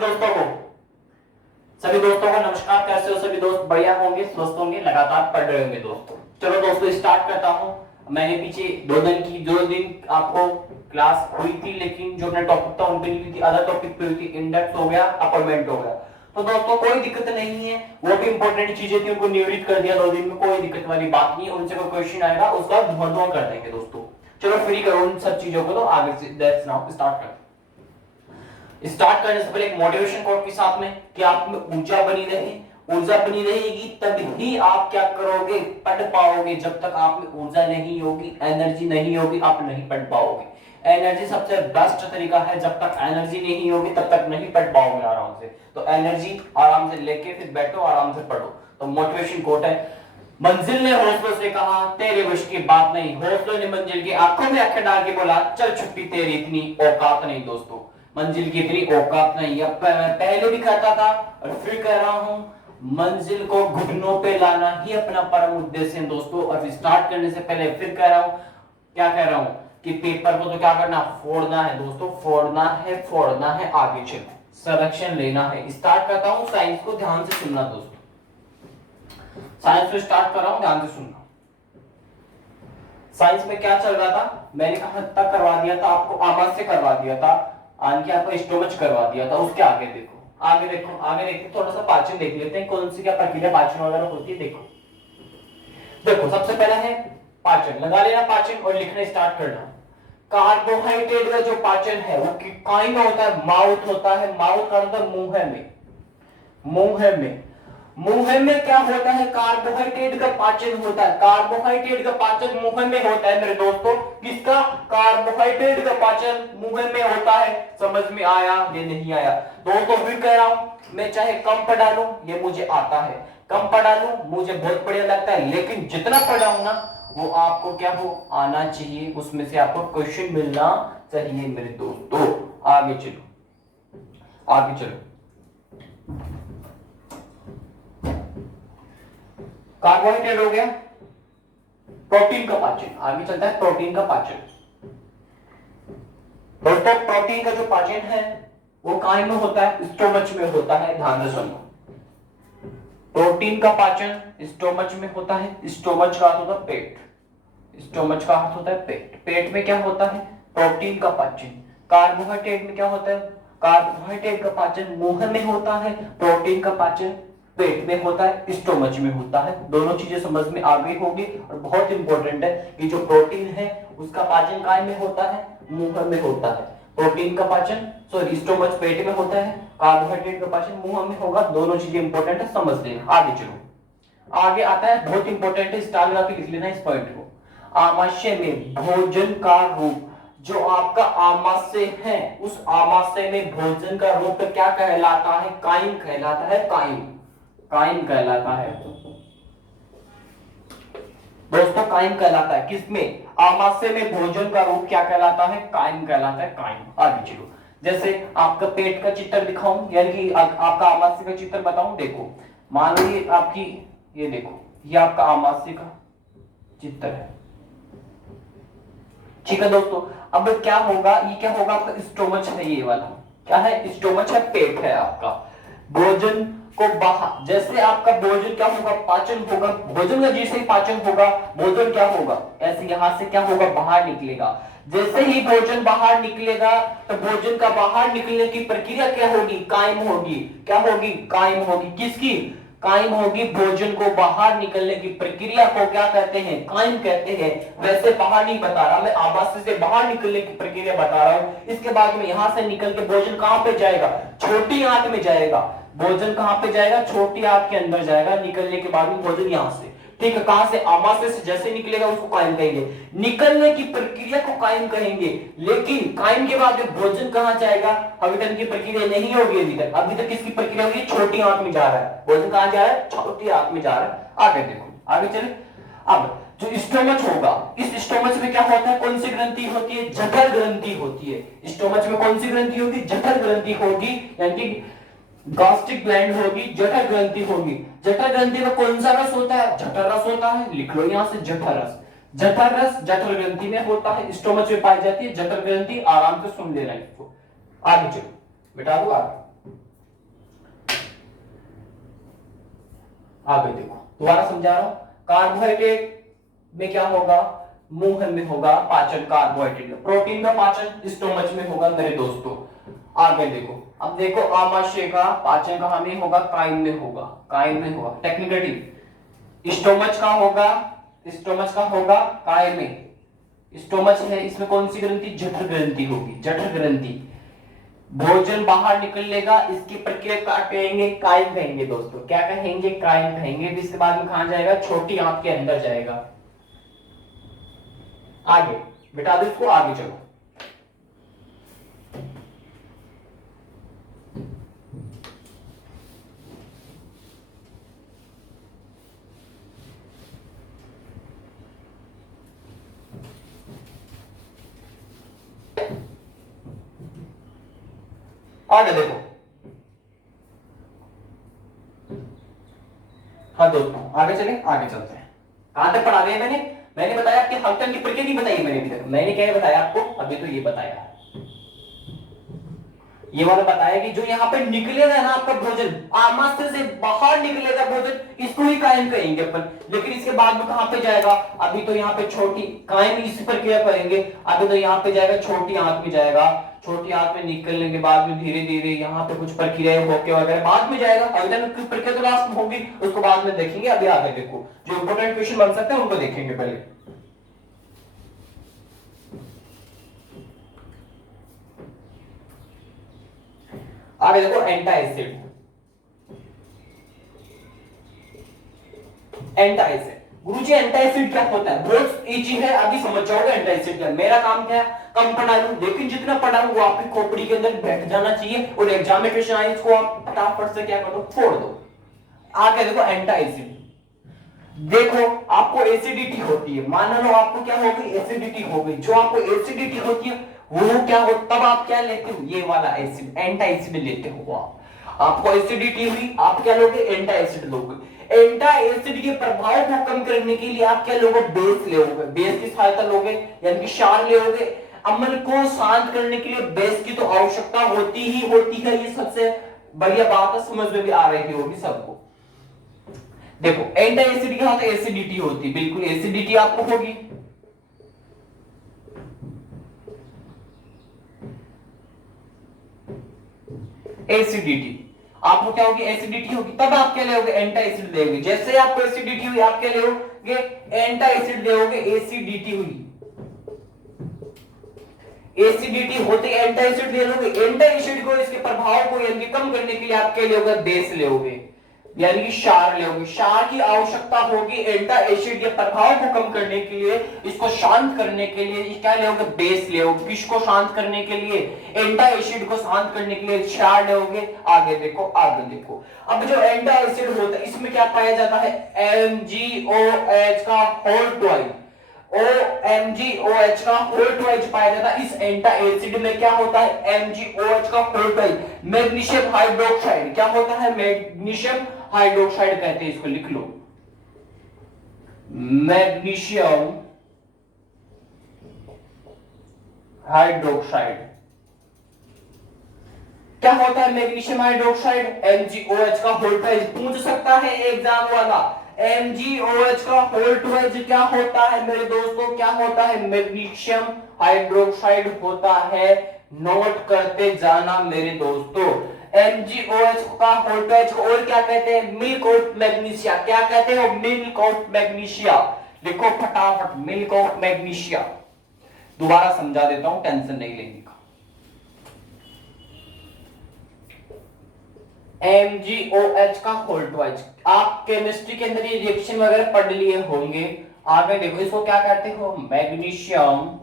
सभी दोस्तों को नमस्कार। कैसे हो सभी दोस्त? बढ़िया होंगे, स्वस्थ होंगे, लगातार पढ़ रहे होंगे दोस्तों। चलो दोस्तों स्टार्ट करता हूँ। मैंने पीछे 2 दिन आपको क्लास हुई थी, लेकिन जो अपना टॉपिक था उन पे नहीं हुई थी, अदर टॉपिक पे हुई थी। इंडेक्स हो गया, अपॉइंटमेंट हो गया। तो दोस्तों कोई दिक्कत नहीं है, वो भी इंपॉर्टेंट चीजें थी, उनको नियोजित कर दिया 2 दिन में, कोई दिक्कत वाली बात नहीं है। उनसे कोई क्वेश्चन आएगा उसका धुआं कर देंगे दोस्तों। चलो फ्री करो उन सब चीजों को, तो आगे से दैट्स नाउ स्टार्ट करते। स्टार्ट करने से पहले एक मोटिवेशन कोट के साथ में कि आप में ऊर्जा बनी रहे। ऊर्जा बनी रहेगी तभी आप क्या करोगे, पढ़ पाओगे। जब तक आप में ऊर्जा नहीं होगी, एनर्जी नहीं होगी, आप नहीं पढ़ पाओगे। एनर्जी सबसे बेस्ट तरीका है। जब तक एनर्जी नहीं होगी तब तक नहीं पढ़ पाओगे आराम से। तो एनर्जी आराम से लेके फिर बैठो, आराम से पढ़ो। तो मोटिवेशन कोट है, मंजिल ने हौसलों से कहा तेरे वश की बात नहीं। हौसलों ने मंजिल की आंखों में आंखें डाल के बोला चल छुट्टी, तेरी इतनी औकात नहीं। दोस्तों मंजिल की इतनी औकात नहीं। अब मैं पहले भी कहता था और फिर कह रहा हूं, मंजिल को घुटनों पे लाना ही अपना परम उद्देश्य है दोस्तों। और स्टार्ट करने से पहले फिर कह रहा हूं, क्या कह रहा हूं कि पेपर को तो क्या करना, फोड़ना है दोस्तों, फोड़ना है, फोड़ना है। आगे चलो, संरक्षण लेना है। स्टार्ट करता हूं, साइंस को ध्यान से सुनना दोस्तों। साइंस में स्टार्ट कर रहा हूं, ध्यान से सुनना। साइंस में क्या चल रहा था, मैंने कहा तक करवा दिया था आपको, आवाज से करवा दिया था, आगे आपको स्टोमच करवा दिया था। उसके आगे देखो, आगे देखो, आगे देखो, थोड़ा सा पाचन देख लेते हैं, कौन सी क्या प्रक्रिया पाचन वगैरह होती है। देखो देखो सबसे पहला है पाचन। लगा लेना पाचन और लिखना स्टार्ट करना। कार्बोहाइड्रेट का जो पाचन है वो कहीं में होता है, माउथ होता है। माउथ का मतलब मुंह में, मुंह में। मुंह में क्या होता है, कार्बोहाइड्रेट का पाचन होता है। कार्बोहाइड्रेट का पाचन मुंह में होता है मेरे दोस्तों। किसका? कार्बोहाइड्रेट का पाचन मुंह में होता है। समझ में आया ये नहीं आया दोस्तों? फिर कह रहा हूं, मैं चाहे कम पढ़ा लूं, ये मुझे आता है। कम पढ़ा लूं मुझे बहुत बढ़िया लगता है, लेकिन जितना पढ़ाऊं ना वो आपको क्या हो, आना चाहिए। उसमें से आपको क्वेश्चन मिलना चाहिए मेरे दोस्तों। आगे चलो, आगे चलो। कार्बोहाइड्रेट हो गया, प्रोटीन का पाचन। आगे चलता है प्रोटीन का पाचन। दोस्तों प्रोटीन का जो पाचन है वो कहां में होता है, स्टोमच में होता है। ध्यान से सुनो, प्रोटीन का पाचन स्टोमच में होता है। स्टोमच का अर्थ होता है पेट, स्टोमच का अर्थ होता है पेट। पेट में क्या होता है, प्रोटीन का पाचन। कार्बोहाइड्रेट में क्या होता है, कार्बोहाइड्रेट का पाचन मुंह में होता है। प्रोटीन का पाचन पेट में होता है, स्टोमच में होता है। दोनों चीजें समझ में आ गई होगी। और बहुत इंपॉर्टेंट है कि जो प्रोटीन है उसका पाचन काय में होता है, मुंह में होता है। प्रोटीन का पाचन सॉरी स्टोमच पेट में होता है, कार्बोहाइड्रेट का पाचन मुंह में होगा। दोनों चीजें इंपॉर्टेंट है, समझ लेना। आगे चलो, आगे आता है बहुत इंपॉर्टेंट है, स्टार लिख लेना इस पॉइंट को। आमाशय में भोजन का रूप, जो आपका आमाशय है उस आमाशय में भोजन का रूप क्या कहलाता है, काइम कहलाता है। काइम, काइम कहलाता है दोस्तों, काइम कहलाता है। किसमें, आमाशय में भोजन का रूप क्या कहलाता है, काइम कहलाता है। काइम। आगे चलो, जैसे आपका पेट का चित्र दिखाऊं, यानी कि आपका आमाशय का चित्र बताऊं। देखो मान लीजिए आपकी, ये देखो ये आपका आमाशय का चित्र है, ठीक है दोस्तों। अब क्या होगा, ये क्या होगा, आपका स्टोमच है। ये वाला क्या है, स्टोमच है, पेट है आपका। भोजन को बाहर, जैसे आपका भोजन क्या होगा, पाचन होगा। भोजन का जैसे ही पाचन होगा, भोजन क्या होगा, ऐसे यहां से क्या होगा, बाहर निकलेगा। जैसे ही भोजन बाहर निकलेगा तो भोजन का बाहर निकलने की प्रक्रिया क्या होगी, कायम होगी। क्या होगी, कायम होगी। किसकी, कायम होगी। भोजन को बाहर निकलने की प्रक्रिया को क्या कहते हैं, कायम कहते हैं। वैसे बाहर नहीं बता रहा मैं, आवाज से बाहर निकलने की प्रक्रिया बता रहा हूं। इसके बाद में यहां से निकल के भोजन कहां पे जाएगा, छोटी आंत में जाएगा। भोजन कहां पे जाएगा, छोटी आंत के अंदर जाएगा। निकलने के बाद में भोजन यहां से, ठीक है, कहां से, आमाशय से जैसे निकलेगा उसको कायम कहेंगे। निकलने की प्रक्रिया को कायम कहेंगे। लेकिन कायम के बाद भोजन कहां जाएगा, अभी तक की प्रक्रिया नहीं होगी। अभी तक किसकी प्रक्रिया होगी, छोटी आंत में जा रहा है। भोजन कहां जा रहा है, छोटी आंत में जा रहा है। आगे देखो, आगे चले। अब जो स्टोमच होगा, इस स्टोमच में क्या होता है, कौन सी ग्रंथि होती है, जठर ग्रंथि होती है। स्टोमच में कौन सी ग्रंथि होगी, जठर ग्रंथि होगी, यानी कि गास्ट्रिक ग्लैंड होगी, जठर ग्रंथि होगी। जठर ग्रंथि में कौन सा रस होता है, जठर रस होता है। लिख लो यहां से, जठर रस। जठर रस जठर ग्रंथि में होता है, स्टोमच में पाई जाती है जठर ग्रंथि। आराम से सुन लेना इसको। आगे चलो, बिठा दो आगे। आगे देखो, दोबारा समझा रहा हूं। कार्बोहाइड्रेट में क्या होगा, मुंह में होगा पाचन कार्बोहाइड्रेट में, प्रोटीन का पाचन स्टोमच में होगा मेरे दोस्तों। आगे देखो, अब देखो आमाशय का पाचन कहां में होगा, काइन में होगा, काइन में होगा। टेक्निकली स्टोमच का होगा, स्टोमच का होगा काइन में। स्टोमच है, इसमें कौन सी ग्रंथि, जठर ग्रंथि होगी, जठर ग्रंथि। भोजन बाहर निकलेगा, इसकी प्रक्रिया क्या कहेंगे, काइन कहेंगे दोस्तों। क्या कहेंगे, काइन कहेंगे। इसके बाद में कहां जाएगा, छोटी आंत के अंदर जाएगा। आगे बिठा दो इसको, आगे चलो। आगे देखो, हाँ दोस्तों आगे चले, आगे चलते हैं। कहां तक पढ़ा दिया मैंने, मैंने बताया आपके हल्कन की प्रक्रिया नहीं बताई मैंने अभी तक। मैंने क्या बताया आपको, अभी तो ये बताया, ये वाला बताया कि जो यहाँ पे निकलेगा ना आपका भोजन, आमाशय से बाहर निकलेगा भोजन, इसको ही कायम कहेंगे अपन। लेकिन इसके बाद में कहां पे जाएगा, अभी तो यहाँ पे छोटी कायम इसी प्रक्रिया करेंगे। अभी तो यहाँ पे जाएगा, छोटी आंत में जाएगा। छोटी आंत में निकलने के बाद में धीरे धीरे यहाँ पे कुछ प्रक्रियाएं होके वगैरह बाद में जाएगा। अभी प्रक्रिया तो लास्ट में होगी, उसको बाद में देखेंगे। अभी आगे देखो, जो इंपोर्टेंट क्वेश्चन बन सकते हैं उनको देखेंगे पहले। आगे देखो, एंटासिड। एंटासिड गुरुजी, एंटासिड क्या होता है, बहुत इजी है, अभी समझ जाओगे एंटासिड क्या। मेरा काम क्या है, कम पढ़ा लूं, लेकिन जितना पढ़ा लूं वो आपकी खोपड़ी के अंदर बैठ जाना चाहिए, और एग्जाम में क्वेश्चन आए इसको आप फटाफट से क्या करो, फोड़ दो। आगे देखो, एंटासिड। देखो आपको एसिडिटी होती है, मान लो आपको क्या हो गई, एसिडिटी हो गई। जो आपको एसिडिटी होती है वो क्या हो, तब आप क्या लेते हो, ये वाला एसिड, एंटा एसिड लेते हो आप। आपको एसिडिटी हुई, आप क्या लोगे, एंटा एसिड लोगे। एंटा एसिड के प्रभाव को कम करने के लिए आप क्या लोगे, बेस लोगे। बेस की सहायता लोगे, यानी कि क्षार लोगे। अम्ल को शांत करने के लिए बेस की तो आवश्यकता होती ही होती है, ये सबसे बढ़िया बात है, समझ में भी आ रही होगी सबको। देखो एंटा एसिड क्या होता है, एसिडिटी होती है, बिल्कुल एसिडिटी आपको होगी। एसिडिटी आपको क्या होगी, एसिडिटी होगी, तब आप क्या लेोगे, एंटा एसिड लेोगे। जैसे आपको एसिडिटी हुई आप क्या लेोगे, एंटा एसिड लेोगे। एसिडिटी हुई, एसिडिटी होते एंटा एसिड ले लोगे। एंटा एसिड को, इसके प्रभाव को यानी कम करने के लिए आप क्या लेोगे, बेस लेोगे, यानी कि क्षार लेोगे। क्षार की आवश्यकता होगी एंटा एसिड के प्रभाव को कम करने के लिए, इसको शांत करने के लिए क्या लेोगे, बेस लेोगे। किसको शांत करने के लिए, एंटा एसिड को शांत करने के लिए क्षार लेोगे। आगे देखो, आगे देखो, अब जो एंटा एसिड होता है इसमें क्या पाया जाता है, MgOH का होल ट्वाइस, OMgOH का होल ट्वाइस पाया जाता है। इस एंटा एसिड में क्या होता है, MgOH का होल ट्वाइस, मैग्नीशियम हाइड्रोक्साइड। क्या होता है, मैग्नीशियम हाइड्रोक्साइड कहते हैं इसको, लिख लो, मैग्नीशियम हाइड्रोक्साइड। क्या होता है मैग्नीशियम हाइड्रोक्साइड, MgOH का होल ट्वाइस। पूछ सकता है एग्जाम वाला, MgOH का होल ट्वाइस क्या होता है मेरे दोस्तों, क्या होता है, मैग्नीशियम हाइड्रोक्साइड होता है। नोट करते जाना मेरे दोस्तों, MgOH का होल ट्वाइस को और क्या कहते हैं, मिल्क ऑफ मैग्नीशिया। क्या कहते हैं, मिल्क ऑफ मैग्नीशिया। लिखो फटाफट, मिल्क ऑफ मैग्नीशिया। दोबारा समझा देता हूं, टेंशन नहीं लेने का। MgOH का होल ट्वाइस, आप केमिस्ट्री के अंदर ये रिएक्शन वगैरह पढ़ लिए होंगे। आगे देखो, इसको क्या कहते हो, मैग्नीशियम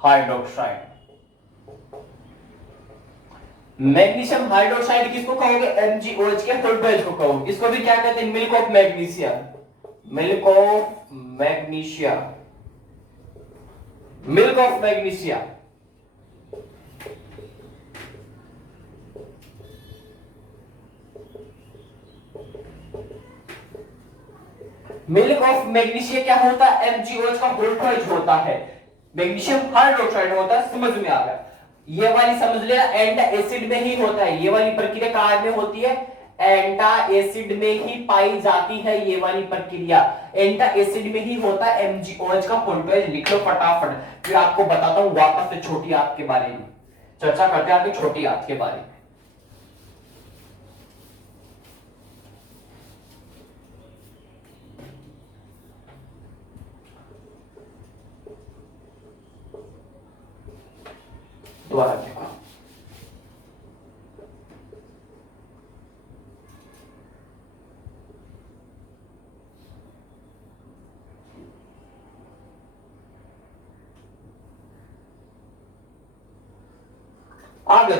हाइड्रोक्साइड। मैग्नीशियम हाइड्रोक्साइड किसको कहोगे, MgOH के होल ट्वाइस को कहोगे। इसको भी क्या कहते हैं, milk of magnesia, milk of magnesia, milk of magnesia. Milk of magnesia क्या होता है, MgOH का होल ट्वाइस होता है, मैग्नीशियम हाइड्रोक्साइड होता है। समझ में आ गया, ये वाली समझ लेना, एंटा एसिड में ही होता है। ये वाली प्रक्रिया कहां में होती है, एंटा एसिड में ही पाई जाती है ये वाली प्रक्रिया, एंटा एसिड में ही होता है MgOH का फुलटोज। लिख लो फटाफट, फिर आपको बताता हूं वापस से छोटी आंत के बारे में, चर्चा करते हैं आगे छोटी आंत के बारे में। दोबारा देखो, आगे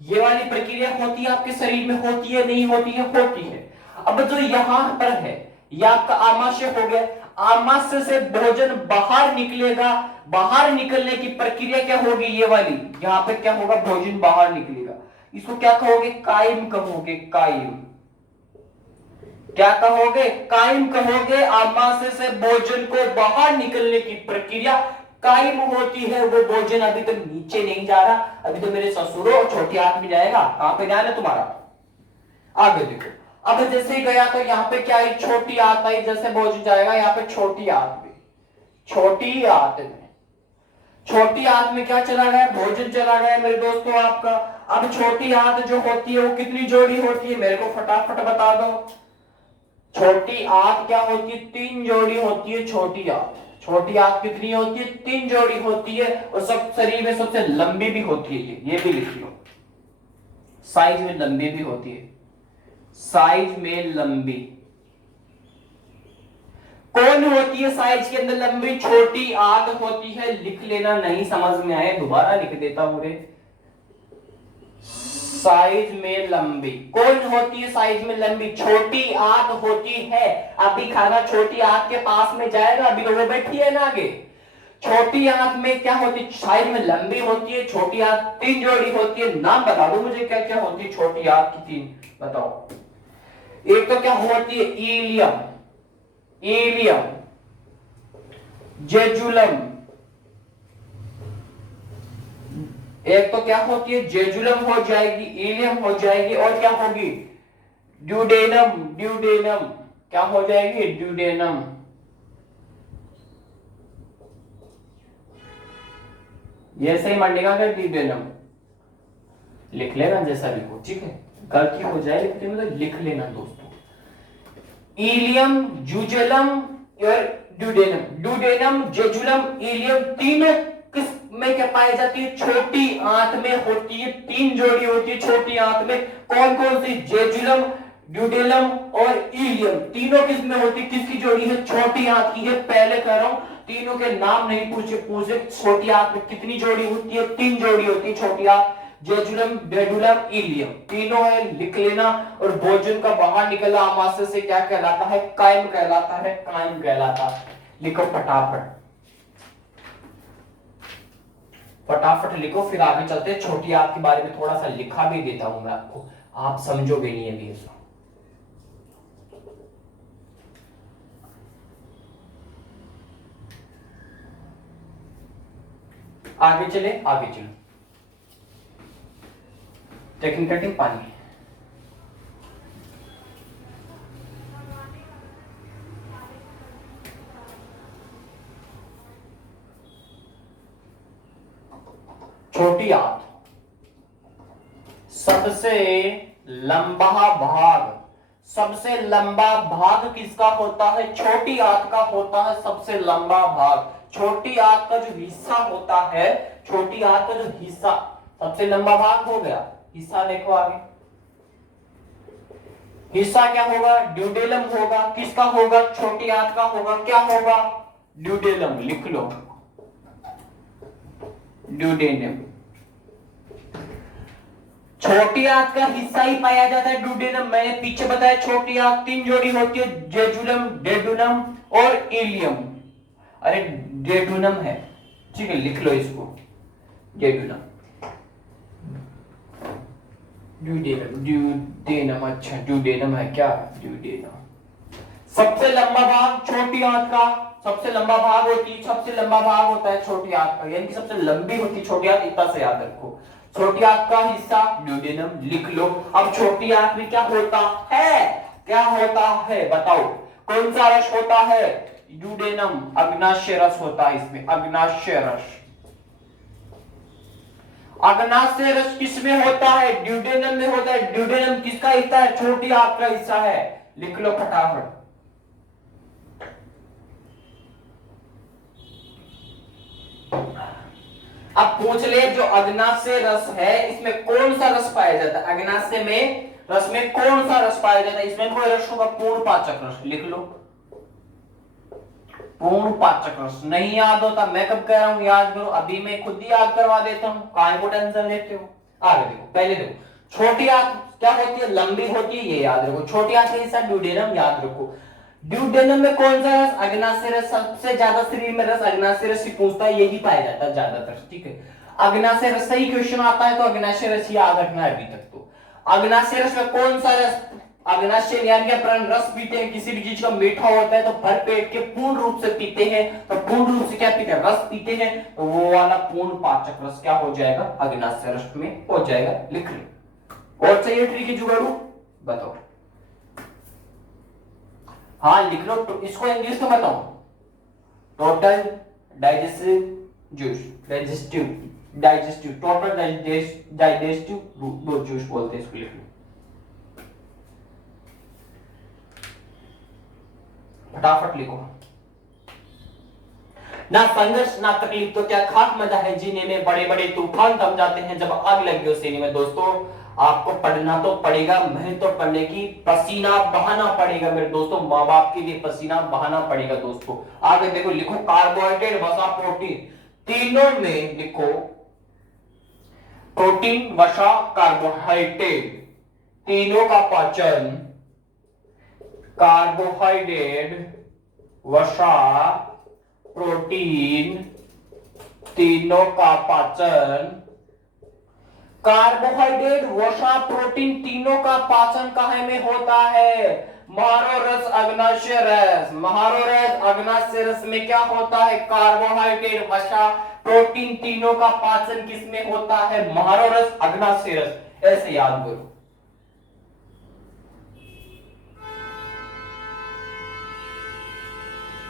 ये वाली प्रक्रिया होती है आपके शरीर में, होती है नहीं होती है? होती है। अब जो यहां पर है ये आपका आमाशय हो गया, आमाशय से भोजन बाहर निकलेगा, बाहर निकलने की प्रक्रिया क्या होगी? ये वाली, यहां पे क्या होगा? भोजन बाहर निकलेगा। इसको क्या कहोगे? कायम कहोगे, कायम। क्या कहोगे? कायम कहोगे। आमाशय से भोजन को बाहर निकलने की प्रक्रिया कायम होती है। वो भोजन अभी तक नीचे नहीं जा रहा, अभी तो मेरे ससुरों और छोटी आंत में जाएगा। कहां पे जाना है तुम्हारा? आगे देखो, अब जैसे ही गया तो यहाँ पे क्या है? छोटी आंत आई, जैसे भोजन जाएगा यहाँ पे छोटी आंत में, छोटी आंत में, छोटी आंत में क्या चला गया? भोजन चला गया मेरे दोस्तों आपका। अब छोटी आंत जो होती है वो कितनी जोड़ी होती है? मेरे को फटाफट बता दो। छोटी आंत क्या होती है? 3 जोड़ी होती है छोटी आंत। छोटी आंत कितनी होती है? 3 जोड़ी होती है, और सब शरीर में सबसे लंबी भी होती है। ये भी लिख लो, साइज में लंबी भी होती है, साइज में लंबी। कौन होती है साइज के अंदर लंबी? छोटी आंत होती है। लिख लेना, नहीं समझ में आए दोबारा लिख देता हूं रे। साइज में लंबी कौन होती है? साइज में लंबी छोटी आंत होती है। अभी खाना छोटी आंत के पास में जाएगा, अभी तो वो बैठी है ना आगे। छोटी आंत में क्या होती है? साइज में लंबी होती है। छोटी आंत 3 जोड़ी होती है। नाम बता दो मुझे, क्या क्या होती है छोटी आंत की 3? बताओ। एक तो क्या होती है? Ileum, ileum, jejunum. एक तो क्या होती है? जेजुलम हो जाएगी, इलियम हो जाएगी, और क्या होगी? Duodenum, duodenum. क्या हो जाएगी? ड्यूडेनम। ये सही मंडेगा क्या? ड्यूडेनम लिख लेना जैसा लिखो, ठीक है? गलती हो जाए लिखते में तो लिख लेना दोस्तों। इलियम, जुजुलम और ड्यूडेनम। ड्यूडेनम, जेजुलम, इलियम तीनों किस में क्या पाई जाती है? छोटी आंत में होती है। 3 जोड़ी होती है छोटी आंत में। कौन कौन सी? जेजुलम, ड्यूडेनम और इलियम। तीनों किस में होती है? किसकी जोड़ी है? छोटी आंत की है। पहले कह रहा हूं तीनों के नाम नहीं पूछे। छोटी आंत में कितनी जोड़ी होती है? 3 जोड़ी होती है छोटी आंत। जेजुलम, डेडुलम, इलियम तीनों है, लिख लेना। और भोजन का बाहर निकला आमाशय से क्या कहलाता है? कायम कहलाता है, कायम कहलाता है। लिखो फटाफट, फटाफट लिखो, फिर आगे चलते हैं। छोटी आंत के बारे में थोड़ा सा लिखा भी देता हूं मैं आपको, आप समझोगे नहीं अभी इसको। आगे चले, आगे चलो। टेक्निकल पानी, छोटी आंत सबसे लंबा भाग, सबसे लंबा भाग किसका होता है? छोटी आंत का होता है सबसे लंबा भाग। छोटी आंत का जो हिस्सा होता है, छोटी आंत का जो हिस्सा सबसे लंबा भाग हो गया। हिस्सा देखो आगे, हिस्सा क्या होगा? ड्यूडेलम होगा। किसका होगा? छोटी आंत का होगा। क्या होगा? ड्यूडेलम। लिख लो, ड्यूडेलम। छोटी आंत का हिस्सा ही पाया जाता है ड्यूडेनम। मैंने पीछे बताया छोटी आंत 3 जोड़ी होती है, जेजुलम, डेडुनम और इलियम। अरे डेडुनम है, ठीक है, लिख लो इसको, डेडुनम, ड्यूडेनम, ड्यूडेनम। अच्छा ड्यूडेनम है क्या? ड्यूडेनम सबसे लंबा भाग छोटी आंत का, सबसे लंबा भाग होती है, सबसे लंबा भाग होता है छोटी आंत का, यानी कि सबसे लंबी होती है छोटी आंत। इतना से याद रखो। छोटी आंत का हिस्सा ड्यूडेनम, लिख लो। अब छोटी आंत में क्या होता है, क्या होता है बताओ, कौन सा रस होता है, ड्यूडेनम, अग्नाशय रस होता है इसमें, अग्नाशय रस। अग्नाशय रस किसमें होता है, ड्यूडेनम में होता है। ड्यूडेनम किसका हिस्सा है, छोटी आंत का हिस्सा है, लिख लो फटाफट। अब पूछ ले जो अग्नाशय रस है इसमें कौन सा रस पाया जाता है, अग्नाशय में रस में कौन सा रस पाया जाता है, इसमें कोई रस होगा, पूर्ण पाचक रस, लिख लो पूर्ण पाचक रस। नहीं याद होता मैं कब कह रहा हूं याद करो, अभी मैं खुद ही याद करवा देता हूं, काहे को टेंशन लेते हो। आगे देखो, पहले देखो छोटी आंत क्या होती है, लंबी होती है, ये याद रखो। छोटी आंत का हिस्सा ड्यूडेनम, याद रखो। ड्यूडेनम में कौन सा रस, अग्नाशय रस। सबसे ज्यादा शरीर में रस अग्नाशय रस ही पूछता है, यही पाया जाता है ज्यादातर, ठीक है। अग्नाशय रस सही क्वेश्चन आता है तो अग्नाशय रस याद रखना है अभी तक। तो अग्नाशय रस में कौन सा रस, अग्नाशय यानी कि अपन रस पीते हैं, किसी भी चीज का मीठा होता है तो भर पेट के पूर्ण रूप से पीते हैं, तो पूर्ण रूप से क्या पीते हैं, रस पीते हैं, तो वो वाला पूर्ण पाचक रस क्या हो जाएगा, अग्नाशय रस में हो जाएगा, लिख लो। और चाहिए ट्रिक जुगाड़ू, बताओ। हाँ लिख लो, तो इसको इंग्लिश में बताओ, total digestive juice, digestive total digestive juice बोलते हैं इसको, लिख लो फटाफट लिखो। ना संघर्ष ना तकलीफ तो क्या खाक मजा है जीने में, बड़े बड़े तूफान थम जाते हैं जब आग लग गई सीने में। दोस्तों आपको पढ़ना तो पड़ेगा, मेहनत तो पढ़ने की, पसीना बहाना पड़ेगा मेरे दोस्तों, माँ बाप के लिए पसीना बहाना पड़ेगा दोस्तों। आगे देखो, लिखो कार्बोहाइड्रेट वसा प्रोटीन, तीनों में लिखो प्रोटीन वसा कार्बोहाइड्रेट, तीनों का पाचन, कार्बोहाइड्रेट वसा प्रोटीन, तीनों का पाचन। कार्बोहाइड्रेट वसा प्रोटीन तीनों का पाचन काहे में होता है, महारो रस अग्नाशय रस, महारो रस अग्नाशय रस में क्या होता है, कार्बोहाइड्रेट वसा प्रोटीन तीनों का पाचन किसमें होता है, महारो रस अग्नाशय रस, ऐसे याद करो।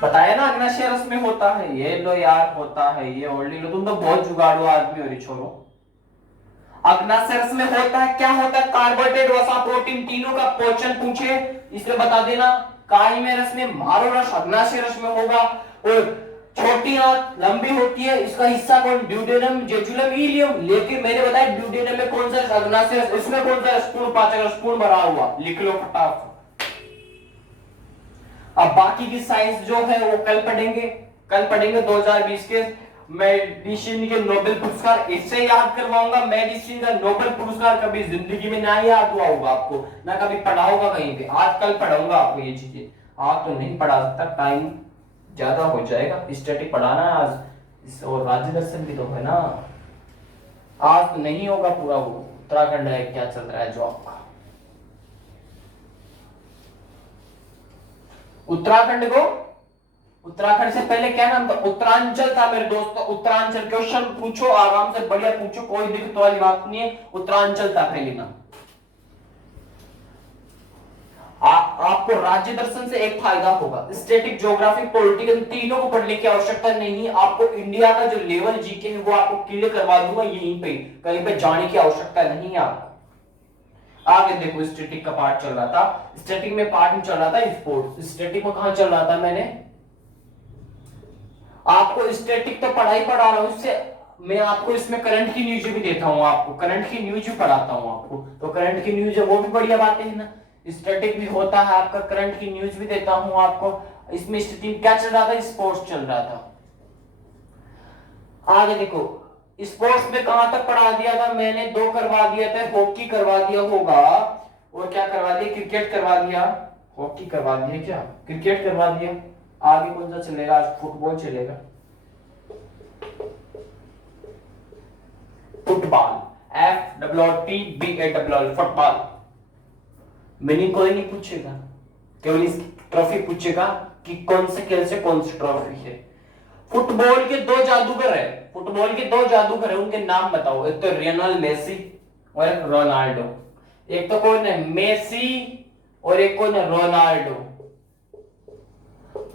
बताया ना अग्नाशय रस में होता है, ये लो यार होता है, ये ओल्डी लो, तुम तो बहुत जुगाड़ू आदमी हो रे छोरो। अग्नाशय रस में होता है, क्या होता है, कार्बोहाइड्रेट वसा प्रोटीन तीनों का पोषण पूछे इसलिए बता देना, काई में रस में मारो रस अग्नाशय रस में होगा। और छोटी आंत लंबी होती है, इसका हिस्सा कौन, ड्यूडेनम, जेजुलम, इलियम, लेकिन मैंने बताया ड्यूडेनम में कौन सा रस, अग्नाशय रस, इसमें कौन सा रस, पूर्ण पाचक रस, पूर्ण भरा हुआ, लिख लो फटाफट। अब बाकी की साइंस जो है वो कल पढ़ेंगे, कल पढ़ेंगे 2020 के मेडिसिन के नोबेल पुरस्कार, इससे याद करवाऊंगा। मेडिसिन का नोबेल पुरस्कार कभी जिंदगी में ना याद हुआ होगा आपको, ना कभी पढ़ा होगा कहीं पे, आज कल पढ़ाऊंगा आपको ये चीजें, आज तो नहीं पढ़ा सकता, टाइम ज्यादा हो जाएगा, स्टैटिक पढ़ाना आज, और राज्य दर्शन भी तो है ना, आज तो नहीं होगा पूरा। वो उत्तराखंड है क्या चल रहा है जॉब का, उत्तराखंड को, उत्तराखंड से पहले क्या नाम था, उत्तरांचल था मेरे दोस्तों, उत्तरांचल। क्वेश्चन पूछो आराम से, बढ़िया पूछो, कोई दिक्कत वाली बात नहीं है, उत्तरांचल था पहले नाम। आपको राज्य दर्शन से एक फायदा होगा, स्टैटिक, ज्योग्राफी, पॉलिटिकल तीनों को पढ़ने की आवश्यकता नहीं है आपको, इंडिया का जो लेवल जीके है वो आपको क्लियर करवा दूंगा यहीं पे, कहीं पे जाने की आवश्यकता नहीं है आपको। आगे देखो, स्टैटिक का पार्ट चल रहा था, स्टैटिक में पार्ट में चल रहा था स्पोर्ट्स, स्टैटिक में कहां चल रहा था, मैंने आपको स्टैटिक तो पढ़ाई पढ़ा रहा हूं, इससे मैं आपको इसमें करंट की न्यूज भी देता हूं, आपको करंट की न्यूज भी पढ़ाता हूं आपको, तो करंट की न्यूज है वो भी बढ़िया बातें है ना, स्टैटिक भी होता है आपका, करंट की न्यूज भी देता हूं आपको। इसमें स्टैटिक क्या चल रहा था, स्पोर्ट्स चल रहा था। आगे देखो, स्पोर्ट्स में कहां तक पढ़ा दिया था मैंने, दो करवा दिया था, हॉकी करवा दिया होगा, और क्या करवा दिया, क्रिकेट करवा दिया, हॉकी करवा दिया, क्या क्रिकेट करवा दिया, आगे कौन सा चलेगा, आज फुटबॉल चलेगा, फुटबॉल, FWOTBALL, फुटबॉल। मीनिंग कोई नहीं पूछेगा, केवल इस ट्रॉफी पूछेगा कि कौन से खेल से कौन सी ट्रॉफी है। फुटबॉल के दो जादूगर है, फुटबॉल के दो जादूगर है, उनके नाम बताओ। एक तो लियोनेल मेसी और एक रोनाल्डो। एक तो कौन है, मेसी, और एक कौन है, रोनाल्डो।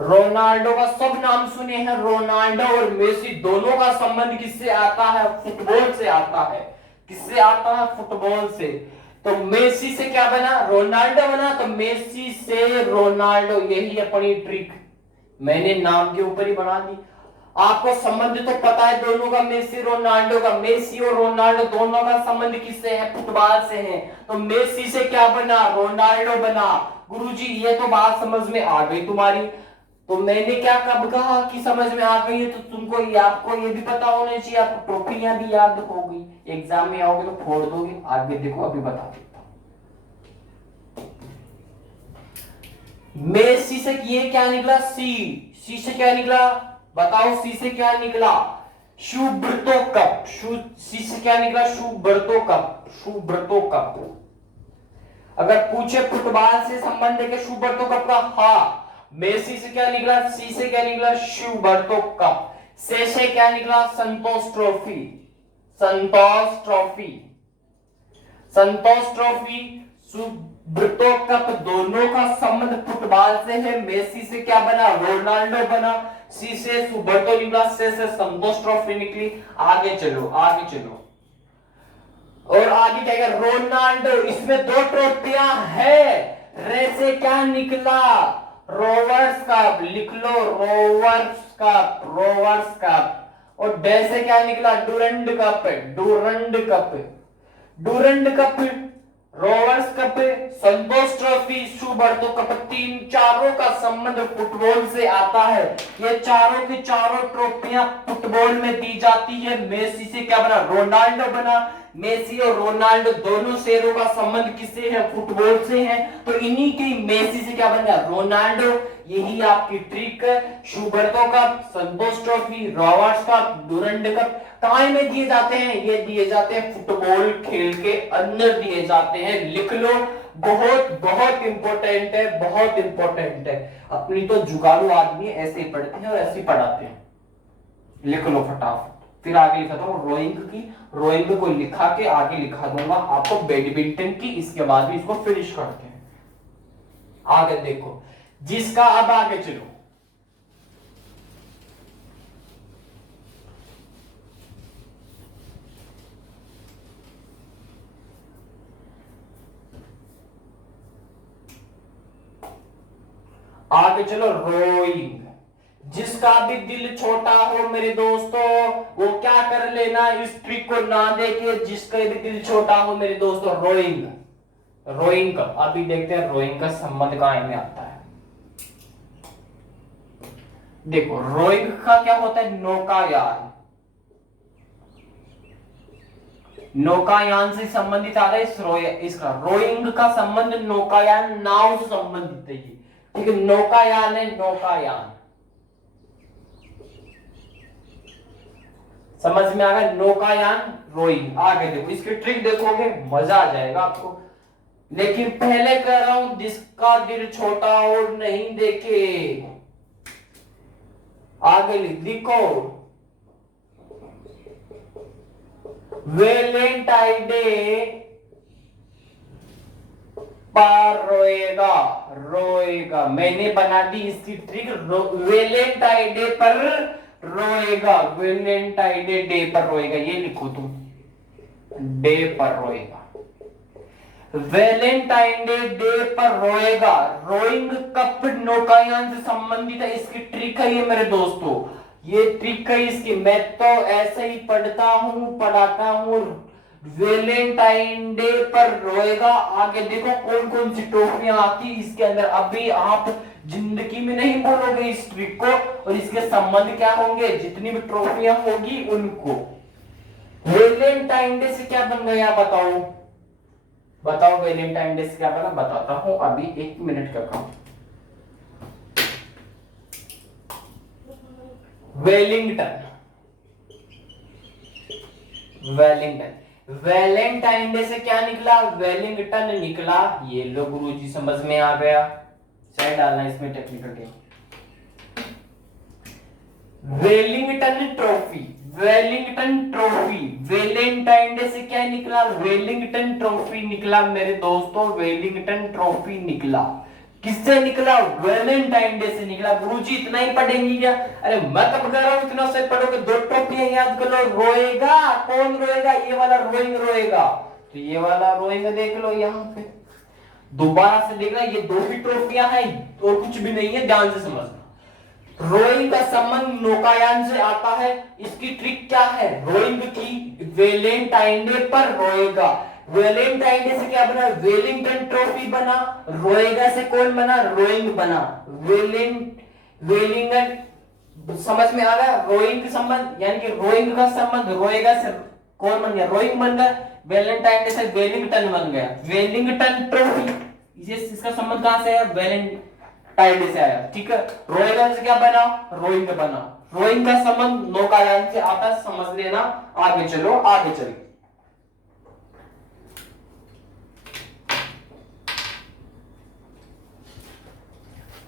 रोनाल्डो का सब नाम सुने हैं, रोनाल्डो और मेसी दोनों का संबंध किससे आता है, फुटबॉल से आता है। किससे आता है, फुटबॉल से। तो मेसी से क्या बना, रोनाल्डो बना, तो मेसी से रोनाल्डो, यही अपनी ट्रिक मैंने नाम के ऊपर ही बना दी। आपको संबंध तो पता है दोनों का, मेसी रोनाल्डो का। मेसी और रोनाल्डो दोनों का संबंध किससे है, फुटबॉल से है। तो मेसी से क्या बना, रोनाल्डो बना। गुरुजी ये तो बात समझ में आ गई तुम्हारी। तो मैंने क्या कब कहा कि समझ में आ गई है, तो तुमको ये, आपको ये भी पता होना चाहिए, आपको ट्रॉफियां भी याद हो गई, एग्जाम में आओगे तो फोड़ दोगे। आगे देखो, अभी बता देता हूं। मेसी से ये क्या निकला, सी से क्या निकला, बताओ, सी से क्या निकला, शुभ्रतो कप। सी से क्या निकला, शुभ्रतो कप, शुभ्रतो कप। अगर पूछे फुटबॉल से संबंध है कि शुभ्रतो कप का, हाँ। मेसी से क्या निकला, सी से क्या निकला, शुभ्रतो कप। से क्या निकला, संतोष ट्रॉफी, संतोष ट्रॉफी, संतोष ट्रॉफी, सुब्रतो कप। दोनों का संबंध फुटबॉल से है। मेसी से क्या बना, रोनाल्डो बना। सी से सुब्रतो निकला, से संतोष ट्रॉफी निकली। आगे चलो, आगे चलो, और आगे क्या, रोनाल्डो, इसमें दो ट्रॉफियां है। रे से क्या निकला, रोवर्स कप, लिख लो, रोवर्स कप, रोवर्स कप। और डे से क्या निकला, Durand Cup, Durand Cup, Durand Cup, Rovers Cup, Santosh Trophy, Subroto Cup. तीन चारों का संबंध फुटबॉल से आता है। ये चारों की चारों ट्रॉफियां फुटबॉल में दी जाती है। मेसी से क्या बना, रोनाल्डो बना। मेसी और रोनाल्डो दोनों शेरों का संबंध किससे है, फुटबॉल से है। तो इन्हीं की मेसी से क्या बन गया, रोनाल्डो। यही आपकी ट्रिक है। Subroto Cup, Santosh Trophy, Rovers Cup, Durand Cup काय में दिए जाते हैं, ये दिए जाते हैं फुटबॉल खेल के अंदर दिए जाते हैं। लिख लो, बहुत बहुत इंपॉर्टेंट है, बहुत इंपॉर्टेंट है। अपनी तो जुगाड़ू आदमी ऐसे ही पढ़ते हैं और ऐसे ही पढ़ाते हैं। लिख लो फटाफट। फिर आगे लिखा था रोइंग की, रोइंग को लिखा के आगे लिखा दूंगा आपको बैडमिंटन की, इसके बाद भी इसको फिनिश करते हैं। आगे देखो, जिसका, अब आगे चलो, आगे चलो, रोइंग। जिसका भी दिल छोटा हो मेरे दोस्तों, वो क्या कर लेना, इस ट्रिक को ना देखे। जिसका भी दिल छोटा हो मेरे दोस्तों, रोइंग, रोइंग का अभी देखते हैं रोइंग का संबंध कहां में आता है। देखो, रोइंग का क्या होता है, नौकायान, नौकायान से संबंधित आ रहा है। इसका रोइंग का संबंध नौकायान, नाव से संबंधित है। ठीक है, नौकायान है, नौकायान, समझ में आ गया, नौकायान, रोइंग। आगे देखो, इसकी ट्रिक देखोगे मजा आ जाएगा आपको। लेकिन पहले कह रहा हूं, जिसका दिल छोटा और नहीं देखे। आगे लिखो, वैलेंटाइन डे पर रोएगा, रोएगा। मैंने बना दी इसकी ट्रिक, वैलेंटाइन डे पर रोएगा, वैलेंटाइन डे पर रोएगा। ये लिखो तुम, डे पर रोएगा, वैलेंटाइन डे पर रोएगा। रोइंग कप नौकायान से संबंधित है, इसकी ट्रिक है ये मेरे दोस्तों, ये ट्रिक है इसकी। मैं तो ऐसे ही पढ़ता हूं, पढ़ाता हूं। वैलेंटाइन डे पर रोएगा। आगे देखो कौन कौन सी ट्रॉफियां आती इसके अंदर, अभी आप जिंदगी में नहीं बोलोगे इस ट्रिक को, और इसके संबंध क्या होंगे, जितनी भी ट्रॉफियां होगी उनको। वैलेंटाइन डे से क्या बन गया बताओ, बताओ वैलेंटाइन डे से क्या बना, बताता हूं, अभी 1 मिनट का काम। वेलिंगटन, वेलिंगटन, वैलेंटाइन डे से क्या निकला, वेलिंगटन निकला। ये लो गुरुजी, समझ में आ गया। चाहे डालना इसमें technical game. Wellington trophy, Wellington trophy, Valentine day से क्या निकला, वेलिंगटन ट्रॉफी निकला मेरे दोस्तों, वेलिंगटन ट्रॉफी निकला। किससे निकला, वेलेंटाइन डे से निकला। गुरुजी इतना ही पढ़ेंगे क्या, अरे मैं तो कह रहा हूं इतना से पढ़ोगे, दो ट्रॉफियां याद कर लो। रोएगा कौन, रोएगा ये वाला रोइंग रोएगा, तो ये वाला रोइंग देख लो यहाँ पे, दोबारा से देखना, ये दो ही ट्रॉफियां हैं और कुछ भी नहीं है, ध्यान से समझना। रोइंग का संबंध नौकायान से आता है। इसकी ट्रिक क्या है, रोइंग की वेलेंटाइन डे पर रोएगा, वेलेंटाइन डे से क्या बना, वेलिंगटन ट्रॉफी बना, रोएगा से कौन बना, रोइंग बना, वेलिंगटन, समझ में आ गया। रोइंग का संबंध यानी कि रोइंग का संबंध रोएगा से कौन बन गया, रोइंग बन गया, वेलेंटाइन डे से वेलिंगटन बन गया, वेलिंगटन ट्रॉफी। इसका संबंध कहां से है, वेलेंटाइन डे से आया, ठीक है। रोएगा से क्या बना, रोइंग बना, रोइंग का संबंध नौकायान से आता, समझ लेना। आगे चलो, आगे चलिए,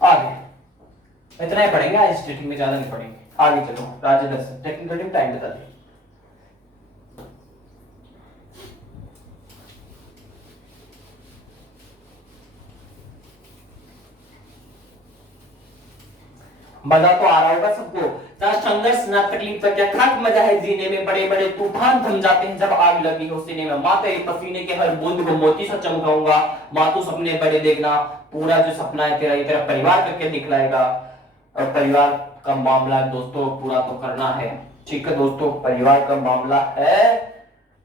आगे इतना ही पढ़ेंगे आज, स्टेटिंग में ज्यादा नहीं पढ़ेंगे। आगे चलो, राज्य दर्शन टेक्निकल टाइम बता दे। मजा तो आ रहा होगा सबको, ना संघर्ष ना तकलीफ का क्या खाक मजा है जीने में, बड़े बड़े तूफान थम जाते हैं जब आग लगी हो सीने में, माँ तेरे पसीने के हर बूंद को मोती सा चमकाऊंगा, माँ तू सपने बड़े देखना, पूरा जो सपना है तेरा, ये तेरा परिवार करके दिखलाएगा। और परिवार का मामला दोस्तों पूरा तो करना है, ठीक है दोस्तों, परिवार का मामला है,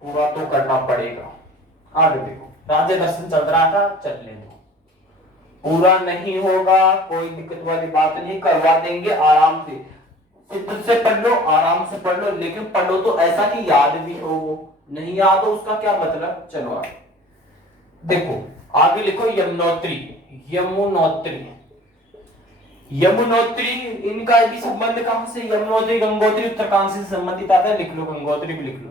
पूरा तो करना पड़ेगा। आगे देखो, राज्य दर्शन चल रहा था, चल ले दो, पूरा नहीं होगा कोई दिक्कत वाली बात नहीं, करवा देंगे आराम से, चित्र से पढ़ लो, आराम से पढ़ लो, लेकिन पढ़ो तो ऐसा कि याद भी हो, नहीं याद हो उसका क्या मतलब। चलो आगे देखो, आगे लिखो यमुनोत्री, यमुनोत्री, यमुनोत्री, इनका भी संबंध कहां से, यमुनोत्री गंगोत्री उत्तरकाशी से संबंधित आता है, लिख लो, गंगोत्री भी लिख लो।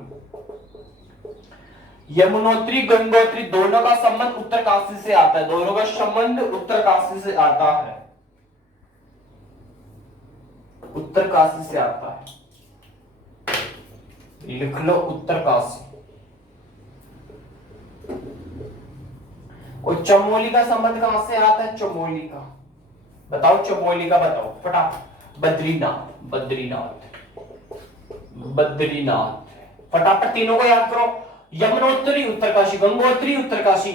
यमुनोत्री गंगोत्री दोनों का संबंध उत्तरकाशी से आता है, दोनों का संबंध उत्तरकाशी से आता है, उत्तरकाशी से आता है, लिख लो उत्तरकाशी। और चमोली का संबंध कहां से आता है, चमोली का बताओ, चमोली का बताओ फटाफट, बद्रीनाथ, बद्रीनाथ, बद्रीनाथ, फटाफट तीनों को याद करो, यमुनोत्री उत्तरकाशी, गंगोत्री उत्तरकाशी,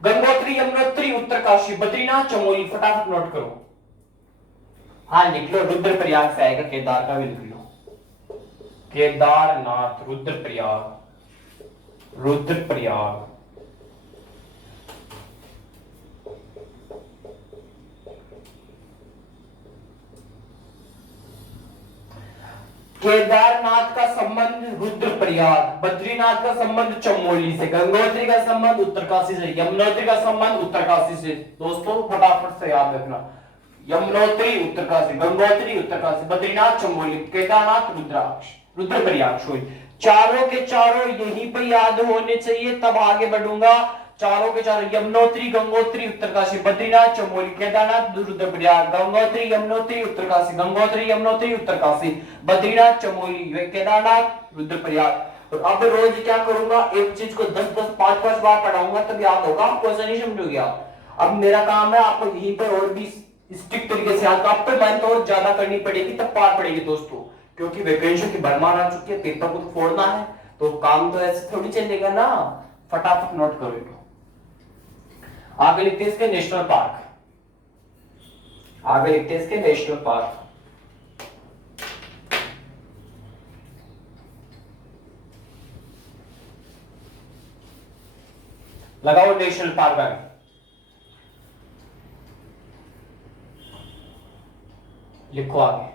गंगोत्री यमुनोत्री उत्तरकाशी, बद्रीनाथ चमोली, फटाफट नोट करो। हाँ लिख लो, रुद्रप्रयाग से आएगा, केदार का भी लिख लो, केदारनाथ, रुद्रप्रयाग, रुद्रप्रयाग, केदारनाथ का संबंध रुद्रप्रयाग, बद्रीनाथ का संबंध चमोली से, गंगोत्री का संबंध उत्तरकाशी से, यमुनोत्री का संबंध उत्तरकाशी से। दोस्तों फटाफट से याद रखना, यमुनोत्री उत्तरकाशी, गंगोत्री उत्तरकाशी, बद्रीनाथ चमोली, केदारनाथ रुद्राक्ष, रुद्रप्रयाग, सॉरी, चारों के चारों यहीं पर याद होने चाहिए, तब आगे बढ़ूंगा। चारों के चारों, यमुनोत्री गंगोत्री उत्तरकाशी, बद्रीनाथ चमोली, केदारनाथ रुद्रप्रयाग, गंगोत्री यमुनोत्री उत्तरकाशी, गंगोत्री यमुनोत्री उत्तरकाशी, बद्रीनाथ चमोली, केदारनाथ रुद्रप्रयाग। और अब रोज क्या करूंगा, एक चीज को 10-10, 5-5 बार पढ़ाऊंगा, तब याद होगा आपको, ऐसा नहीं समझोगे आप। अब मेरा काम है आपको यहीं पर और भी स्ट्रिक्ट तरीके से याद, आप पे मेहनत और ज्यादा करनी पड़ेगी, तब पार पड़ेगी दोस्तों, क्योंकि वैकेंसी की भरमार आ चुकी है, पेपर को तो फोड़ना है, तो काम तो ऐसे थोड़ी चलेगा ना। फटाफट नोट करो। आगे लिखते हैं इसके नेशनल पार्क, आगे लिखते हैं इसके नेशनल पार्क, लगाओ नेशनल पार्क आगे, लिखो आगे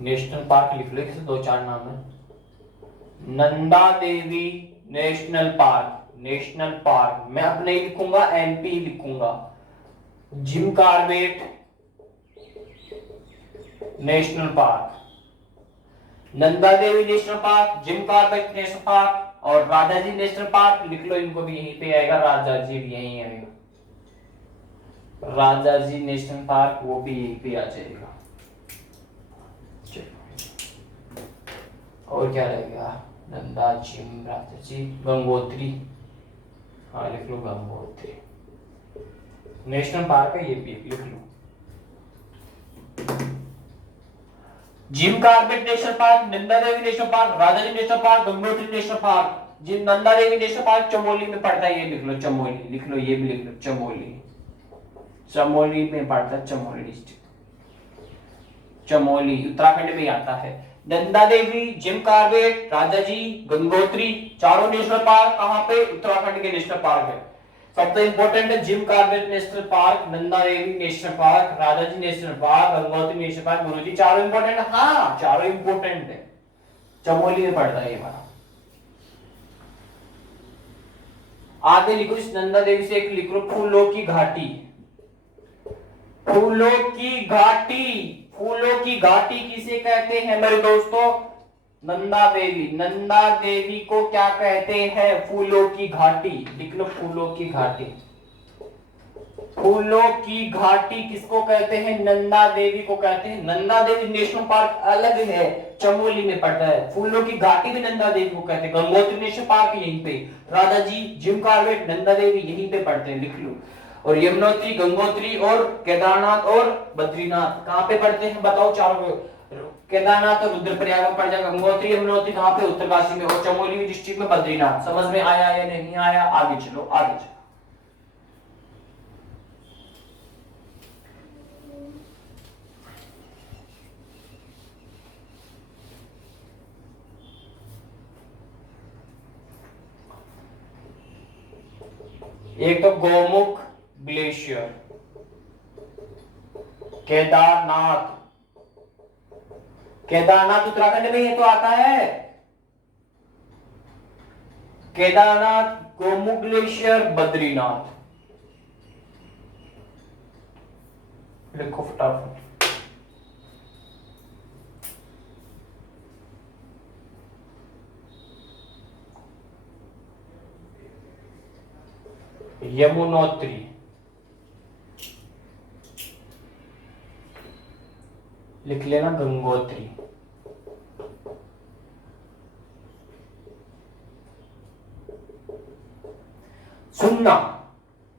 नेशनल पार्क लिख लो, इससे 2-4 नाम है। Nanda Devi National Park, National Park मैं अब नहीं लिखूंगा, एमपी लिखूंगा। Jim Corbett National Park, Nanda Devi National Park, Jim Corbett National Park और राजाजी नेशनल पार्क लिख लो, इनको भी यहीं पे आएगा, राजाजी भी यहीं आएगा, राजाजी नेशनल पार्क वो भी यहीं पे आ जाएगा। और क्या रहेगा, नंदा, जिम, राजसी, गंगोत्री। हाँ लिख लो गंगोत्री। नेशनल पार्क है ये भी लिख लो। Jim Corbett National Park, Nanda Devi National Park, Rajaji National Park, Gangotri National Park. Jim Nanda Devi National Park Chamoli में पड़ता है, ये लिख लो चमोली, लिख लो ये भी लिख लो चमोली। चमोली में पड़ता है, चमोली डिस्ट्रिक्ट, चमोली उत्तराखंड में आता है। नंदा देवी, जिम कार्बेट, राजाजी, गंगोत्री चारों नेशनल पार्क कहां पे, उत्तराखंड के नेशनल पार्क है। सबसे इंपॉर्टेंट है Jim Corbett National Park, Nanda Devi National Park, Rajaji National Park, Gangotri National Park, गुरुजी चारों इंपॉर्टेंट है। हाँ चारों इंपॉर्टेंट है, चमोली में पड़ता है ये हमारा। आगे लिखो इस नंदा देवी से एक लिख लो फूलों की घाटी। फूलों की घाटी, फूलों की घाटी किसे कहते हैं मेरे दोस्तों, नंदा देवी। नंदा देवी को क्या कहते हैं, फूलों की घाटी, लिख लो फूलों की घाटी। फूलों की घाटी किसको कहते हैं, नंदा देवी को कहते हैं। नंदा देवी नेशनल पार्क अलग है, चमोली में पड़ता है। फूलों की घाटी भी नंदा देवी को कहते हैं। गंगोत्री नेशनल पार्क यहीं पे, राजाजी, जिम कार्बेट, नंदा देवी यहीं पे पड़ते हैं, लिख लो। और यमुनोत्री, गंगोत्री और केदारनाथ और बद्रीनाथ कहां पे पड़ते हैं बताओ चारों। केदारनाथ और रुद्रप्रयाग में पड़ जाएगा। गंगोत्री यमुनोत्री कहां पे, उत्तरकाशी में। और चमोली डिस्ट्रिक्ट में बद्रीनाथ। समझ में आया या नहीं आया, आगे चलो आगे चलो। एक तो गोमुख ग्लेशियर, केदारनाथ, केदारनाथ उत्तराखंड में ये तो आता है। केदारनाथ, गोमुख ग्लेशियर, बद्रीनाथ, लिखो फटाफट। यमुनोत्री, लिख लेना गंगोत्री। सुनना,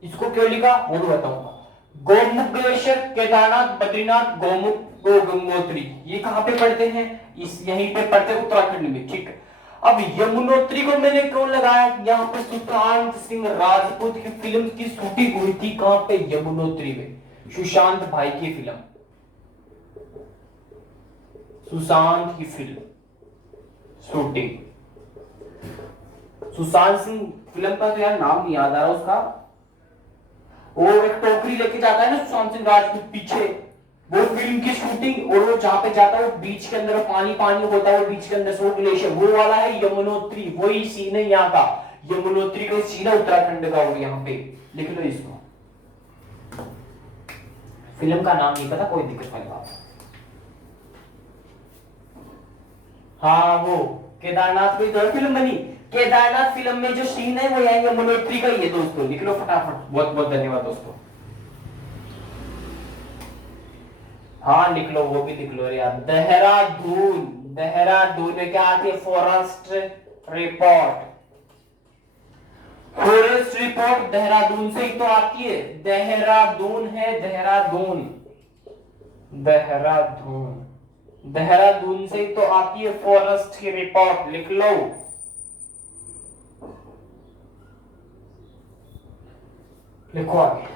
इसको क्यों लिखा वो भी बताऊंगा। गोमुख ग्लेशियर, केदारनाथ, बद्रीनाथ, गोमुख, गंगोत्री ये कहां पे पड़ते हैं, इस यहीं पे पड़ते हैं उत्तराखंड में, ठीक है। अब यमुनोत्री को मैंने क्यों लगाया, यहाँ पे सुशांत सिंह राजपूत की फिल्म की शूटिंग हुई थी, कहां पे, यमुनोत्री में। सुशांत भाई की फिल्म, सुशांत की film shooting. Sushant Singh film का तो यार नाम नहीं याद आ रहा उसका। वो एक टोकरी लेके जाता है ना सुशांत सिंह राजपूत पीछे, वो फिल्म की शूटिंग। और वो जहां पे जाता है वो बीच के अंदर पानी पानी होता है, वो बीच के अंदर से वो ग्लेशियर, वो वाला है यमुनोत्री। वही सीन है यहाँ का, यमुनोत्री का सीन है उत्तराखंड का। वो यहाँ पे लिख लो इसको। फिल्म का नाम नहीं पता, कोई दिक्कत वाली बात। हाँ वो केदारनाथ में तो फिल्म बनी, केदारनाथ फिल्म में जो सीन है वो यहाँ यमुनोत्री का ही है दोस्तों, लिख लो फटाफट। बहुत बहुत धन्यवाद दोस्तों। हाँ लिख लो, वो भी लिख लो यार। देहरादून, देहरादून में क्या आती है, forest report. Forest report Dehradun से ही तो आती है, देहरादून है, देहरादून, देहरादून, देहरादून से ही तो आती है फॉरेस्ट की रिपोर्ट, लिख लो। लिखो आगे।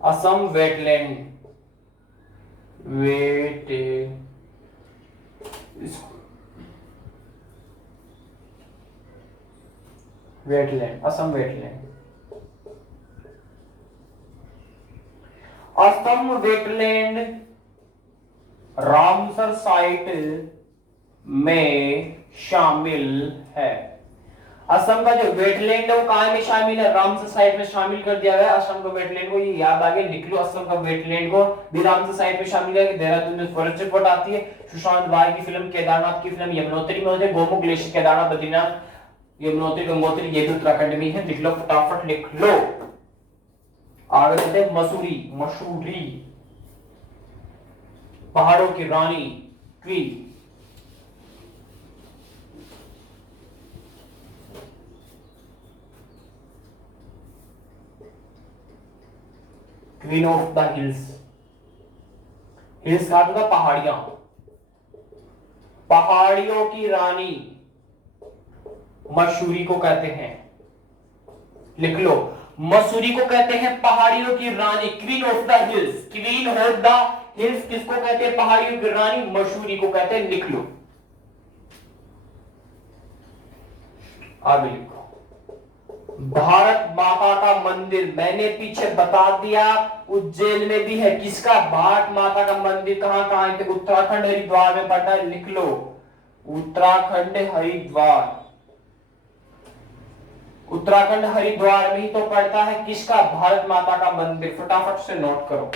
Assam wetland, wetland, Assam wetland. Assam wetland Ramsar site में शामिल है। असम का जो वेटलैंड है वो कहां में शामिल है, रामसर साइट में शामिल कर दिया गया असम का वेटलैंड को। ये याद आगे लिख लो, असम का वेटलैंड को भी रामसर साइट में शामिल है। देहरादून में फॉरेस्ट रिपोर्ट आती है, सुशांत भाई की फिल्म, केदारनाथ की फिल्म यमुनोत्री में होते हैं। गोमुख ग्लेशियर, केदारनाथ, बद्रीनाथ, यमुनोत्री, गंगोत्री ये भी उत्तराखंड में है, लिख लो फटाफट लिख लो। आगे चलते हैं मसूरी, मसूरी, पहाड़ों की रानी, queen. Queen of the hills. Hills का मतलब पहाड़ियां, पहाड़ियों की रानी मसूरी को कहते हैं। लिख लो, मसूरी को कहते हैं पहाड़ियों की रानी, queen of the hills. Queen of the hills किसको कहते हैं? पहाड़ियों की रानी मसूरी को कहते हैं। लिख लो, आगे लिखो। भारत माता का मंदिर मैंने पीछे बता दिया, उज्जैन में भी है। किसका? भारत माता का मंदिर। कहां कहां है? उत्तराखंड हरिद्वार में पड़ता है। लिख लो, उत्तराखंड हरिद्वार। उत्तराखंड हरिद्वार में ही तो पड़ता है। किसका? भारत माता का मंदिर। फटाफट से नोट करो,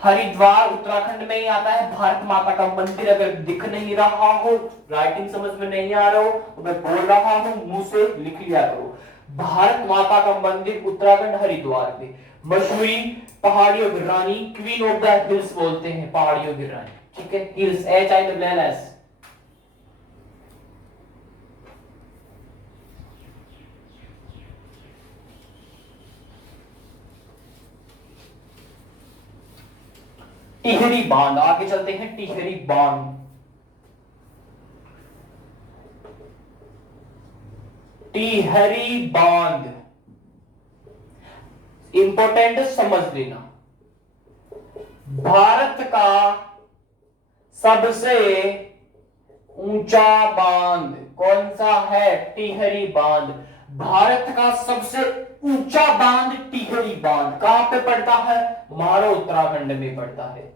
हरिद्वार उत्तराखंड में ही आता है। भारत माता का मंदिर अगर दिख नहीं रहा हो, राइटिंग समझ में नहीं आ रहा हो, तो मैं बोल रहा हूं, मुंह से लिख लिया करो। भारत माता का मंदिर उत्तराखंड हरिद्वार में। मसूरी पहाड़ियों की रानी, क्वीन ऑफ द हिल्स बोलते हैं पहाड़ियों की रानी। ठीक है, हिल्स, HILLS। टिहरी बांध, आगे चलते हैं। टिहरी बांध, टिहरी बांध इंपॉर्टेंट समझ लेना। भारत का सबसे ऊंचा बांध कौन सा है? टिहरी बांध। भारत का सबसे ऊंचा बांध टिहरी बांध कहां पे पड़ता है? मारो उत्तराखंड में पड़ता है।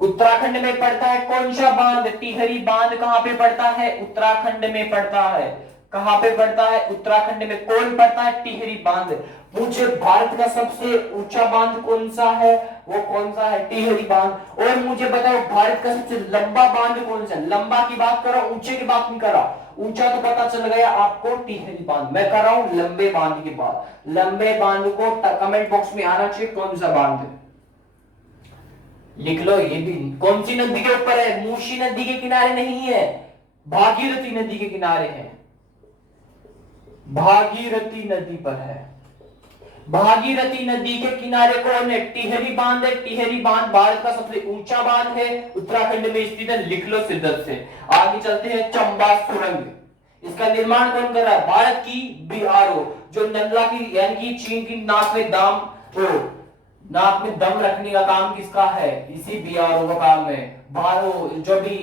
उत्तराखंड में पड़ता है। कौन सा बांध? टिहरी बांध। कहां पे पड़ता है? उत्तराखंड में पड़ता है। कहां पे पड़ता है? उत्तराखंड में। कौन पड़ता है? टिहरी बांध। मुझे भारत का सबसे ऊंचा बांध कौन सा है? वो कौन सा है? टिहरी बांध। और मुझे बताओ भारत का सबसे लंबा बांध कौन सा? लंबा की बात करो, ऊंचे की बात नहीं कर रहा। ऊंचा तो पता चल गया आपको, टिहरी बांध। मैं कर रहा हूं लंबे बांध की बात। लंबे बांध को कमेंट बॉक्स में आना चाहिए, कौन सा बांध है। लिख लो, ये भी कौन सी नदी के ऊपर है? मूसी नदी के किनारे नहीं है, भागीरथी नदी के किनारे है। भागीरथी नदी पर है। भागीरथी नदी के किनारे कौन है? टिहरी बांध है। टिहरी बांध भारत का सबसे ऊंचा बांध है, उत्तराखंड में स्थित है। लिख लो शिद्दत से। आगे चलते हैं, चंबा सुरंग। इसका निर्माण कौन कर रहा है? भारत की BRO, जो नंदला की यानी कि चीन की नाक में नाक में दम रखने का काम किसका है? इसी BRO का काम है। भारत जो भी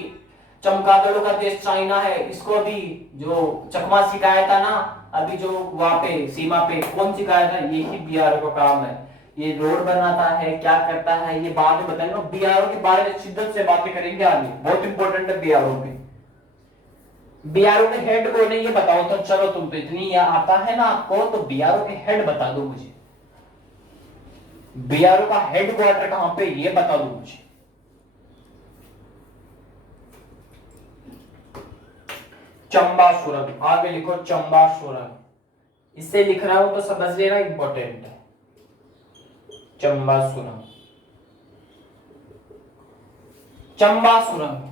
चमगादड़ों का देश चाइना है, इसको भी जो चकमा सिखाया था ना, अभी जो वहां पे सीमा पे कौन सिखाया था? यही BRO का काम है। ये रोड बनाता है, क्या करता है, ये बाद में बताएंगे। BRO के बारे में शिद्दत से बातें करेंगे आगे, बहुत इंपॉर्टेंट है BRO में। BRO के हेड कौन है ये बताओ तो। चलो, तुम तो इतनी आता है ना आपको, तो BRO के हेड बता दो मुझे। BRO का हेडक्वार्टर कहां पे, ये बता दो मुझे। चंबा सुरंग, आगे लिखो चंबा सुरंग। इससे लिख रहा हूं तो समझ लेना, इंपॉर्टेंट है। चंबा सुरंग, चंबा सुरंग।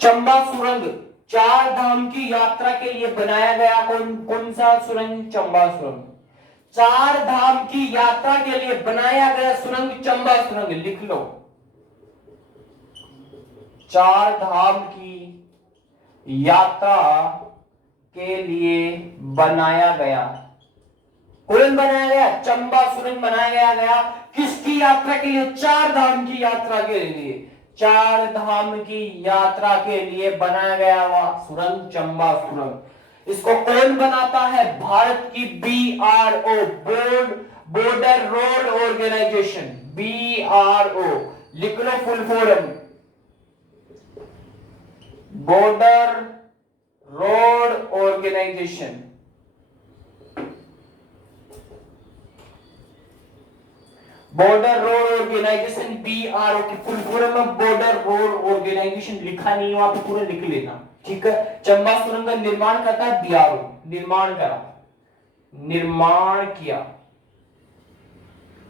चंबा सुरंग चार धाम की यात्रा के लिए बनाया गया कौन सा सुरंग? चंबा सुरंग। चार धाम की यात्रा के लिए बनाया गया सुरंग चंबा सुरंग। लिख लो, चार धाम की यात्रा के लिए बनाया गया। कौन बनाया गया? चंबा सुरंग बनाया गया। किसकी यात्रा के लिए? चार धाम की यात्रा के लिए। चार धाम की यात्रा के लिए बनाया गया हुआ सुरंग चंबा सुरंग। इसको कौन बनाता है? भारत की BRO, border road organisation. BRO लिख लो full form, border road organisation. Border road organisation BRO की फुल फॉर्म में बॉर्डर रोड ऑर्गेनाइजेशन। लिखा नहीं है वहां पे, पूरा लिख लेना, ठीक है। चंबा सुरंग का निर्माण करता है BRO, निर्माण करा, निर्माण किया।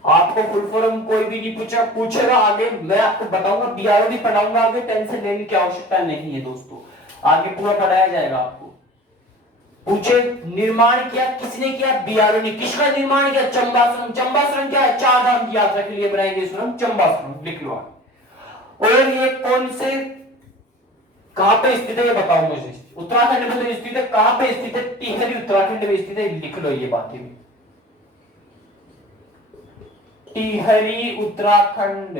आपको फुल फॉर्म कोई भी नहीं पूछेगा आगे, मैं आपको बताऊंगा, बीआरओ भी पढ़ाऊंगा आगे, टेंशन लेने की आवश्यकता नहीं है दोस्तों, आगे पूरा पढ़ाया जाएगा आपको। पूछे निर्माण किया किसने किया? बीआरओ ने। किसका निर्माण किया? चंबा सुरंग। चंबा सुरंग क्या है? 4 धाम की यात्रा के लिए बनाई गई सुरंग चंबा सुरंग, लिख लो। और ये कौन से कहां पे स्थित है ये बताओ मुझे। उत्तराखंड में तो स्थित है, कहां पे स्थित है? टिहरी उत्तराखंड में स्थित है, लिख लो ये बातें भी। टिहरी उत्तराखंड।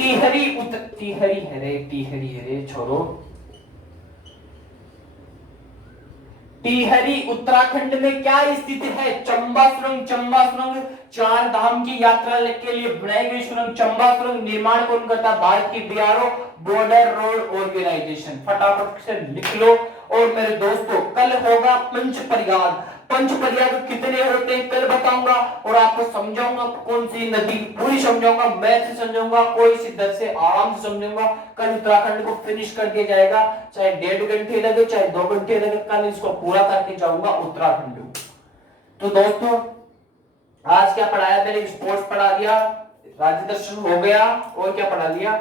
टिहरी है रे छोड़ो। टिहरी उत्तराखंड में क्या स्थित है? चंबा सुरंग। चंबा सुरंग 4 धाम की यात्रा के लिए बनाई गई सुरंग चंबा सुरंग। निर्माण कौन करता? भारत की बीआरओ, बॉर्डर रोड ऑर्गेनाइजेशन। फटाफट से लिख लो। और मेरे दोस्तों कल होगा पंच परियाग। पंच परियाग कितने होते हैं कल बताऊंगा, और आपको समझाऊंगा कौन सी नदी, पूरी समझाऊंगा, मैथ से समझाऊंगा, कोई सिद्धांत से आराम से समझाऊंगा। कल उत्तराखंड को फिनिश कर दिया जाएगा, चाहे 1.5 घंटे लगे चाहे 2 घंटे लगे, कल इसको पूरा करके जाऊंगा उत्तराखंड। तो दोस्तों आज क्या पढ़ाया मैंने? स्पोर्ट्स पढ़ा दिया, राज्य दर्शन हो गया, और क्या पढ़ा दिया?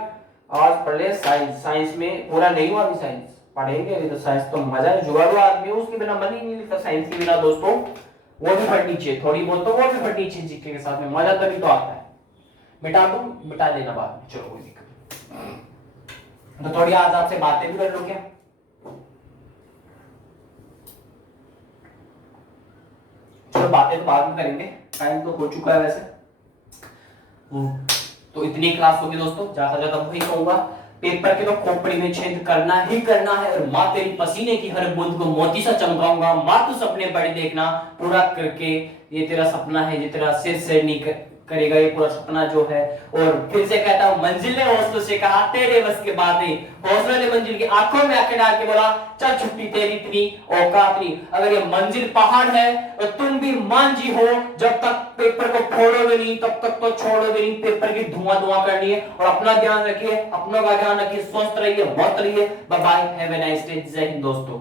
आज पढ़ लिया साइंस। साइंस में पूरा नहीं हुआ, अभी साइंस पढ़ेंगे। अभी तो साइंस तो मजा है, जुगाड़ू आदमी उसके बिना मन ही नहीं लगता साइंस के बिना दोस्तों। वो भी पढ़नी चाहिए थोड़ी बहुत, तो वो भी पढ़नी चाहिए जीके के साथ में, मजा तभी तो आता है। मिटा दूं? मिटा देना बाद में, चलो कोई दिक्कत नहीं। तो थोड़ी आज आपसे बातें भी कर लो क्या? चलो बातें तो बाद में करेंगे, टाइम तो हो चुका है वैसे। तो इतनी क्लास होगी दोस्तों, ज्यादा ज्यादा वही कहूंगा, पेपर के तो खोपड़ी में छेद करना ही करना है। और माँ तेरी पसीने की हर बूंद को मोती सा चमकाऊंगा। माँ तू सपने बड़े देखना पूरा करके, ये तेरा सपना है, ये तेरा सिर से नहीं करेगा ये पूरा सपना जो है। और फिर से कहता हूं, मंजिल ने हौसलों से कहा तेरे बस के बात नहीं। हौसलों ने मंजिल की आंखों में आंखें डाल के बोला चल छुट्टी तेरी इतनी औकात नहीं। अगर ये मंजिल पहाड़ है तो तुम भी मांझी हो, जब तक पेपर को फोड़ोगे नहीं तब तक तो छोड़ोगे नहीं। पेपर की धुआं धुआं करनी है। और अपना ध्यान रखिए, अपनों का ध्यान रखिए, स्वस्थ रहिए, मस्त रहिए। Bye bye, have a nice day. जय हिंद दोस्तों।